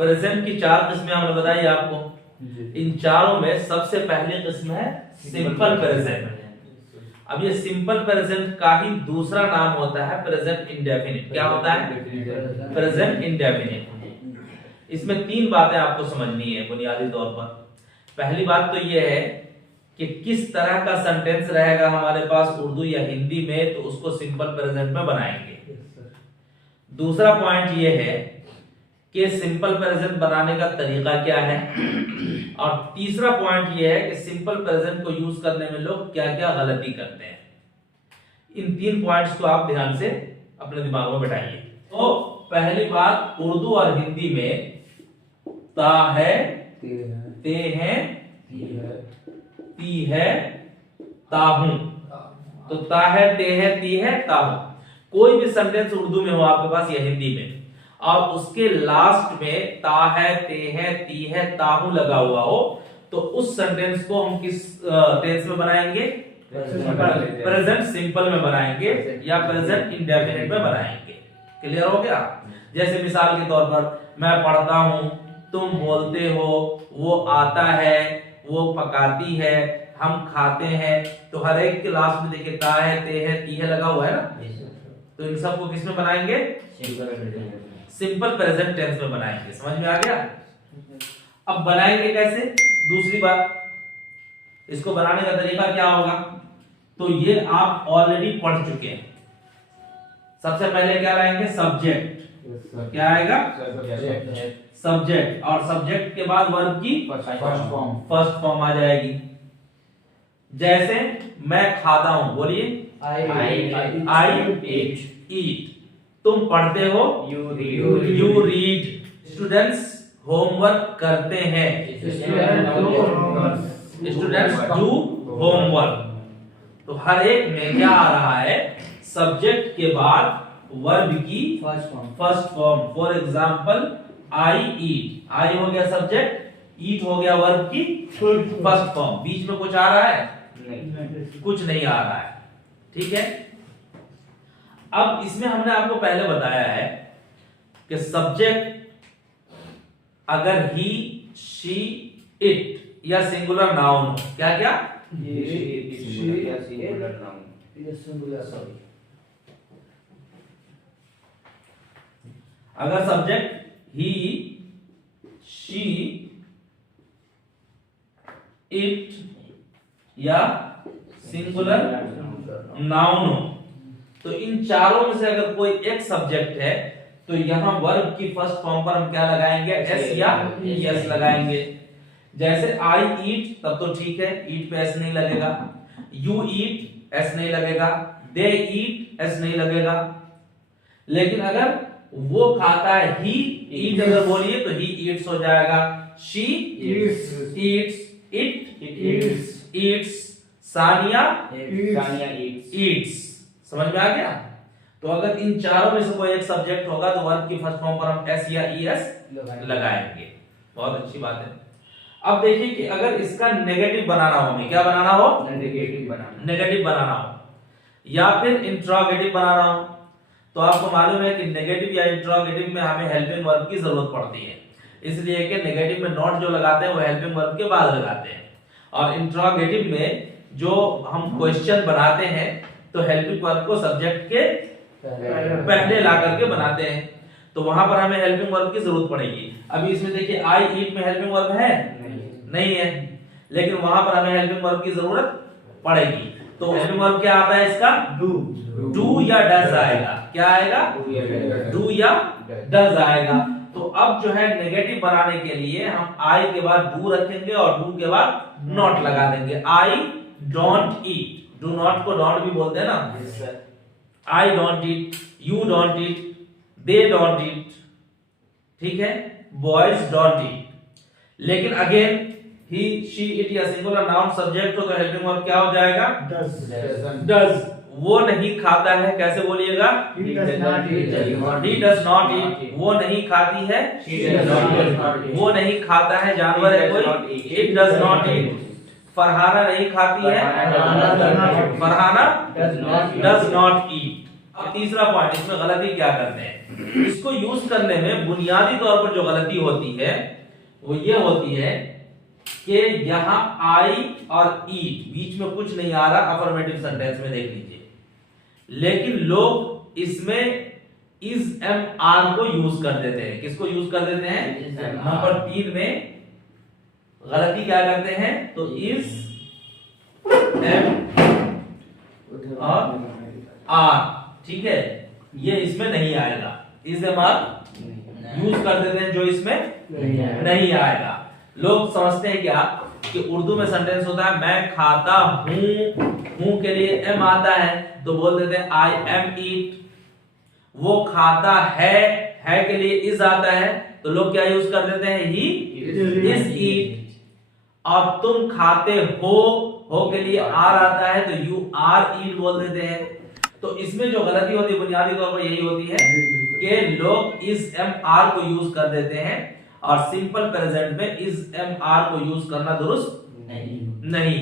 Present की चार किस्में हमने बताई आपको। इन चारों में सबसे पहली किस्म है सिंपल प्रेजेंट। अब ये सिंपल प्रेजेंट का ही दूसरा नाम होता है प्रेजेंट इंडेफिनिट। क्या होता है? Present indefinite. इसमें तीन बातें आपको समझनी है बुनियादी तौर पर। पहली बात तो ये है कि किस तरह का सेंटेंस रहेगा हमारे पास उर्दू या हिंदी में, तो उसको सिंपल प्रेजेंट में बनाएंगे। दूसरा पॉइंट ये है कि सिंपल प्रेजेंट बनाने का तरीका क्या है, और तीसरा पॉइंट ये है कि सिंपल प्रेजेंट को यूज करने में लोग क्या क्या गलती करते हैं। इन तीन पॉइंट्स को आप ध्यान से अपने दिमाग में बैठाइए। तो पहली बात, उर्दू और हिंदी में ता है, ते हैं, ती है, ताहूं। तो ता है, ते है, ती है, ताहूं। कोई भी सेंटेंस उर्दू में हो आपके पास या हिंदी में, और उसके लास्ट में ता है, ते है, ती है, ताहू लगा हुआ हो, तो उस सेंटेंस को हम किस टेंस में बनाएंगे? प्रेजेंट सिंपल में बनाएंगे या प्रेजेंट इंडेफिनिट में बनाएंगे। क्लियर हो गया? जैसे मिसाल के तौर पर, मैं पढ़ता हूं, तुम बोलते हो, वो आता है, वो पकाती है, हम खाते हैं। तो हर एक के लास्ट में देखिए ता है, ते है, ती है लगा हुआ है ना। तो इन सबको किस में बनाएंगे? सिंपल प्रेजेंट टेंस में बनाएंगे। समझ में आ गया? अब बनाएंगे कैसे? दूसरी बात, इसको बनाने का तरीका क्या होगा? तो ये आप ऑलरेडी पढ़ चुके हैं। सबसे पहले क्या लाएंगे? सब्जेक्ट। क्या आएगा? सब्जेक्ट। और सब्जेक्ट के बाद वर्ब की फर्स्ट फॉर्म आ जाएगी। जैसे मैं खाता हूं, बोलिए आई ईट। तुम पढ़ते हो, यू रीड। स्टूडेंट्स होमवर्क करते हैं, स्टूडेंट्स डू होमवर्क। तो हर एक में क्या आ रहा है? सब्जेक्ट के बाद वर्ब की फर्स्ट फॉर्म। फॉर एग्जाम्पल, आई ईट। आई हो गया सब्जेक्ट, ईट हो गया वर्ब की फर्स्ट फॉर्म। बीच में कुछ आ रहा है? नहीं, कुछ नहीं आ रहा है। ठीक है। अब इसमें हमने आपको पहले बताया है कि सब्जेक्ट अगर ही, शी, इट या सिंगुलर नाउन हो, क्या क्या? अगर सब्जेक्ट ही, शी, इट या सिंगुलर नाउन हो, तो इन चारों में से अगर कोई एक सब्जेक्ट है, तो यहां वर्ब की फर्स्ट फॉर्म पर हम क्या लगाएंगे? एस या एस लगाएंगे। जैसे आई ईट, तब तो ठीक है, ईट पे एस नहीं लगेगा। यू ईट, एस नहीं लगेगा। दे ईट, एस नहीं लगेगा। लेकिन अगर वो खाता है, ही ईट अगर बोलिए तो ही ईट्स हो जाएगा। She Yeats, it eats, Sania Yeats. समझ में आ गया? तो अगर इन चारों में से कोई एक सब्जेक्ट होगा तो वर्ब की फर्स्ट फॉर्म पर हम एस या ईएस लगाएंगे। बहुत अच्छी बात है। अब देखिए कि अगर इसका नेगेटिव बनाना हो, क्या बनाना हो? नेगेटिव बनाना हो या फिर इंट्रोगेटिव बनाना हो, तो आपको मालूम है कि नेगेटिव या इंट्रोगेटिव में हमें हेल्पिंग वर्ब की जरूरत पड़ती है। इसलिए कि नेगेटिव में नॉट जो लगाते हैं वो हेल्पिंग वर्ब के बाद लगाते हैं, और इंट्रोगेटिव में जो हम क्वेश्चन बनाते हैं तो हेल्पिंग वर्ब को सब्जेक्ट के पहले ला करके बनाते हैं। तो वहां पर हमें हेल्पिंग वर्ब की जरूरत पड़ेगी। अभी इसमें देखिए आई ईट में हेल्पिंग वर्ब है? नहीं है। लेकिन वहां पर हमें हेल्पिंग वर्ब की जरूरत पड़ेगी। तो हेल्पिंग वर्ब क्या आता है इसका? डू या डज आएगा। क्या आएगा? डू या डज आएगा। तो अब जो है नेगेटिव बनाने के लिए हम आई के बाद डू रखेंगे और डू के बाद नॉट लगा देंगे। I don't eat, do not को डोंट भी बोलते हैं ना। I don't eat, you don't eat, they don't eat. ठीक है, बॉयज डोंट ईट। लेकिन अगेन ही, शी, इट या सिंगुलर नाउन सब्जेक्ट हो तो हेल्पिंग वर्ब क्या हो जाएगा? डज। वो नहीं खाता है, कैसे बोलिएगा? He does not eat. वो नहीं खाती है, वो नहीं खाता है, जानवर है कोई, it does not eat. Farhana नहीं खाती है, फरहाना डज नॉट ईट। अब तीसरा पॉइंट, इसमें गलती क्या करते हैं। इसको यूज करने में बुनियादी तौर पर जो गलती होती है वो ये होती है कि यहां आई और ईट बीच में कुछ नहीं आ रहा, अफर्मेटिव सेंटेंस में देख लीजिए, लेकिन लोग इसमें इज एम आर को यूज कर देते हैं। किसको यूज कर देते हैं? नंबर 3 में गलती क्या करते हैं, तो इज एम और आर, ठीक है, ये इसमें नहीं आएगा। इज एम आर यूज कर देते हैं जो इसमें नहीं आएगा। लोग समझते हैं क्या कि उर्दू में सेंटेंस होता है मैं खाता हूं के लिए एम आता है तो बोल देते हैं आई एम ईट। वो खाता है के लिए इज आता है तो लोग क्या यूज कर देते हैं, ही इज ईट। अब तुम खाते हो के लिए आर आता है तो यू आर ईट बोल देते हैं। तो इसमें जो गलती होती है बुनियादी तौर पर यही होती है कि लोग इज एम आर को यूज कर देते हैं और सिंपल प्रेजेंट में इज एम आर को यूज करना दुरुस्त नहीं।